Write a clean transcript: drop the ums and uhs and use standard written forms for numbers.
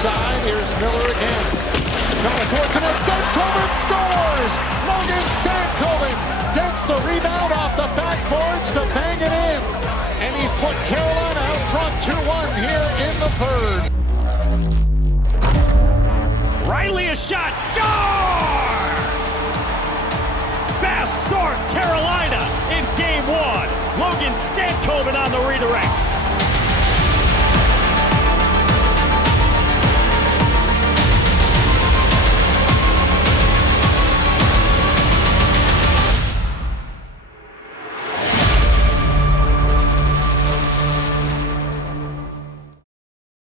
side. Here's Miller again. Trying to force it in. Stankoven scores! Logan Stankoven gets the rebound off the backboards to bang it in. And he's put Carolina out front 2-1 here in the third. Riley a shot. Score! Fast start Carolina in game one. Logan Stankoven on the redirect.